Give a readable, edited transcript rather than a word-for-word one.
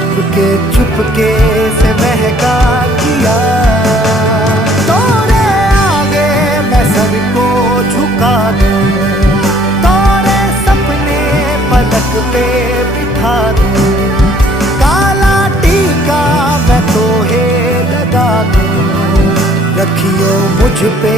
चुपके से महका दिया। तोरे आगे मैं सर को झुका दूं, तोरे सपने पलक पे बिठा दूं, काला टीका मैं तोहे लगा दूं, रखियो मुझ पे